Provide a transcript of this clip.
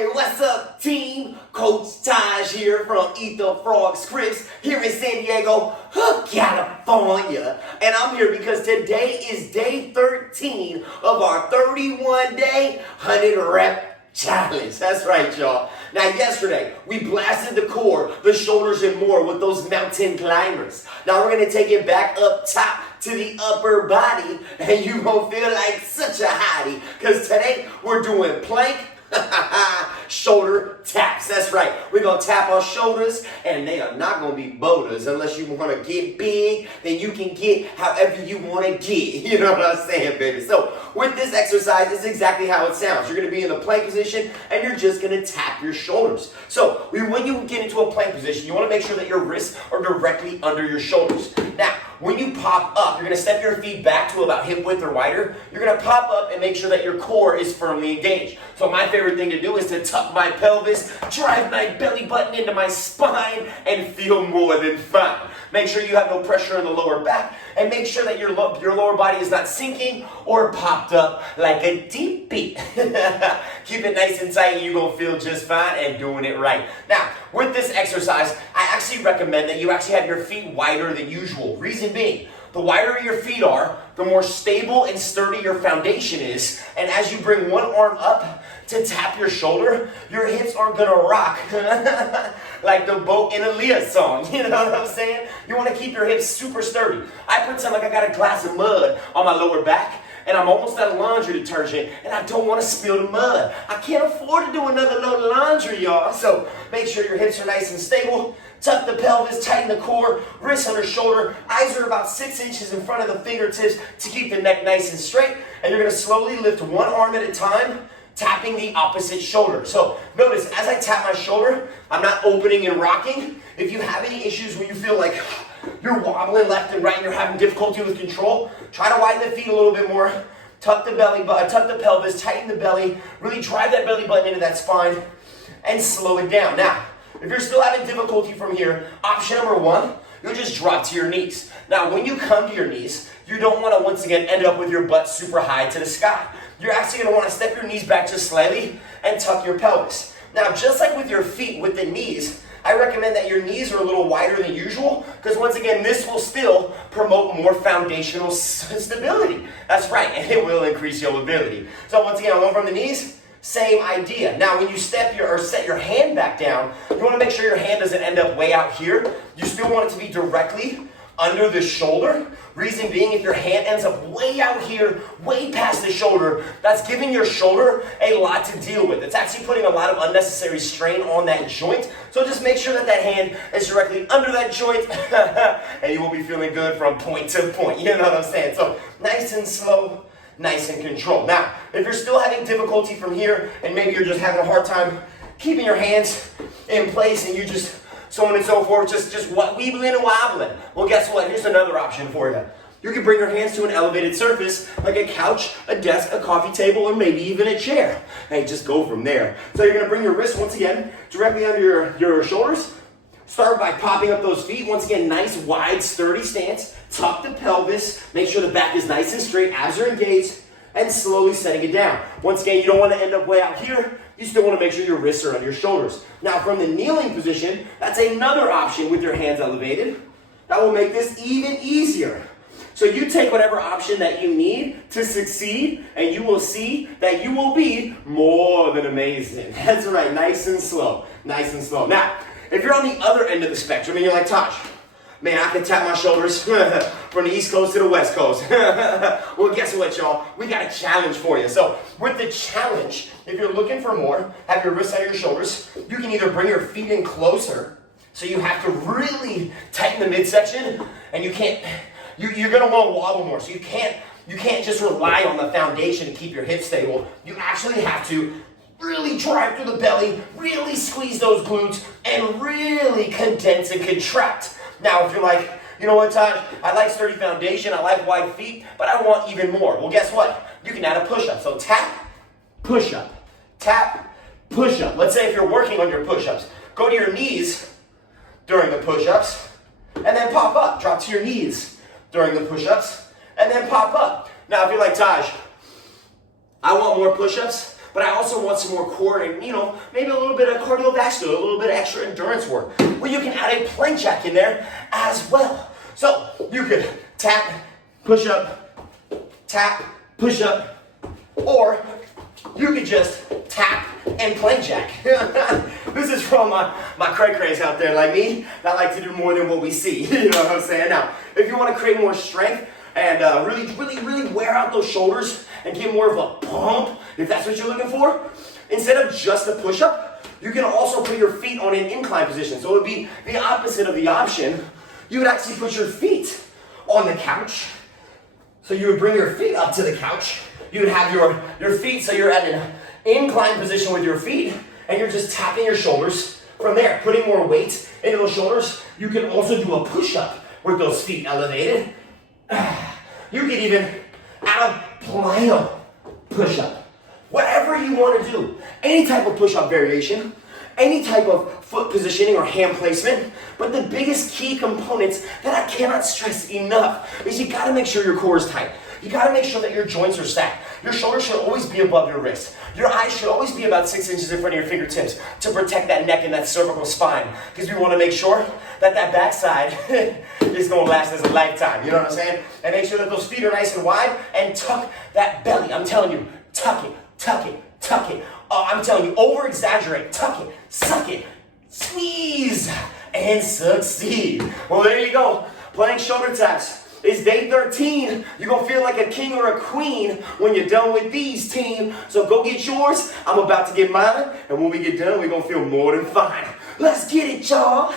Hey, what's up, team? Coach Taj here from Eat The Frog Scripps here in San Diego, California. And I'm here because today is day 13 of our 31-day 100-rep challenge. That's right, y'all. Now, yesterday, we blasted the core, the shoulders, and more with those mountain climbers. Now, we're going to take it back up top to the upper body, and you won't feel like such a hottie, because today, we're doing plank shoulder taps. That's right. We're going to tap our shoulders, and they are not going to be boulders. Unless you want to get big, then you can get however you want to get. You know what I'm saying, baby? So with this exercise, it's exactly how it sounds. You're going to be in the plank position, and you're just going to tap your shoulders. So when you get into a plank position, you want to make sure that your wrists are directly under your shoulders. Now, when you pop up, you're going to step your feet back to about hip width or wider. You're going to pop up and make sure that your core is firmly engaged. So my favorite thing to do is to tuck my pelvis, drive my belly button into my spine, and feel more than fine. Make sure you have no pressure in the lower back, and make sure that your lower body is not sinking or popped up like a teepee. Keep it nice and tight, and you're going to feel just fine and doing it right. Now, with this exercise, I actually recommend that you actually have your feet wider than usual. Reason being, the wider your feet are, the more stable and sturdy your foundation is. And as you bring one arm up to tap your shoulder, your hips aren't going to rock like the boat in a Leah song. You know what I'm saying? You want to keep your hips super sturdy. I pretend like I got a glass of mud on my lower back, and I'm almost out of laundry detergent, and I don't want to spill the mud. I can't afford to do another load of laundry, y'all. So make sure your hips are nice and stable. Tuck the pelvis, tighten the core, wrists under shoulder. Eyes are about 6 inches in front of the fingertips to keep the neck nice and straight. And you're going to slowly lift one arm at a time, tapping the opposite shoulder. So notice, as I tap my shoulder, I'm not opening and rocking. If you have any issues where you feel like you're wobbling left and right and you're having difficulty with control, try to widen the feet a little bit more. Tuck the pelvis, tighten the belly, really drive that belly button into that spine, and slow it down. Now, if you're still having difficulty from here, option number one, you'll just drop to your knees. Now, when you come to your knees, you don't want to once again end up with your butt super high to the sky. You're actually going to want to step your knees back just slightly and tuck your pelvis. Now, just like with your feet, with the knees, I recommend that your knees are a little wider than usual, because once again, this will still promote more foundational stability. That's right, and it will increase your mobility. So once again, going from the knees, same idea. Now, when you set your hand back down, you want to make sure your hand doesn't end up way out here. You still want it to be directly under the shoulder. Reason being, if your hand ends up way out here, way past the shoulder, that's giving your shoulder a lot to deal with. It's actually putting a lot of unnecessary strain on that joint. So just make sure that that hand is directly under that joint, and you will be feeling good from point to point. You know what I'm saying? So nice and slow, nice and controlled. Now, if you're still having difficulty from here, and maybe you're just having a hard time keeping your hands in place, and you just so on and so forth, just weebling and wobbling. Well, guess what? Here's another option for you. You can bring your hands to an elevated surface, like a couch, a desk, a coffee table, or maybe even a chair. Hey, just go from there. So you're going to bring your wrists, once again, directly under your shoulders. Start by popping up those feet. Once again, nice, wide, sturdy stance. Tuck the pelvis. Make sure the back is nice and straight, abs are engaged, and slowly setting it down. Once again, you don't want to end up way out here. You still want to make sure your wrists are under your shoulders. Now, from the kneeling position, that's another option with your hands elevated. That will make this even easier. So you take whatever option that you need to succeed, and you will see that you will be more than amazing. That's right, nice and slow, nice and slow. Now, if you're on the other end of the spectrum and you're like, Taj, man, I can tap my shoulders from the East Coast to the West Coast. Well, guess what, y'all? We got a challenge for you. So with the challenge, if you're looking for more, have your wrists under your shoulders, you can either bring your feet in closer, so you have to really tighten the midsection, and you're going to want to wobble more. So you can't just rely on the foundation to keep your hips stable. You actually have to really drive through the belly, really squeeze those glutes, and really condense and contract. Now, if you're like, you know what, Taj, I like sturdy foundation, I like wide feet, but I want even more. Well, guess what? You can add a push-up. So tap, push-up, tap, push-up. Let's say if you're working on your push-ups, go to your knees during the push-ups, and then pop up. Drop to your knees during the push-ups, and then pop up. Now, if you're like, Taj, I want more push-ups, but I also want some more core and, maybe a little bit of cardiovascular, a little bit of extra endurance work. Well, you can add a plank jack in there as well. So you could tap, push up, tap, push up, or you could just tap and plank jack. This is from my cray-crays out there like me that like to do more than what we see. You know what I'm saying? Now, if you want to create more strength and really wear out those shoulders and get more of a pump, if that's what you're looking for, instead of just a push-up, you can also put your feet on an incline position. So it would be the opposite of the option. You would actually put your feet on the couch. So you would bring your feet up to the couch. You would have your feet, so you're at an incline position with your feet, and you're just tapping your shoulders from there, putting more weight into those shoulders. You can also do a push-up with those feet elevated. You can even add a plyo push-up. Whatever you want to do, any type of push-up variation, any type of foot positioning or hand placement, but the biggest key components that I cannot stress enough is you gotta make sure your core is tight. You gotta make sure that your joints are stacked. Your shoulders should always be above your wrist. Your eyes should always be about 6 inches in front of your fingertips to protect that neck and that cervical spine, because we wanna make sure that that backside is gonna last us a lifetime, you know what I'm saying? And make sure that those feet are nice and wide, and tuck that belly. I'm telling you, tuck it, tuck it, tuck it. I'm telling you, over-exaggerate, tuck it, suck it, squeeze, and succeed. Well, there you go, plank shoulder taps. It's day 13. You're going to feel like a king or a queen when you're done with these, team. So go get yours. I'm about to get mine. And when we get done, we're going to feel more than fine. Let's get it, y'all.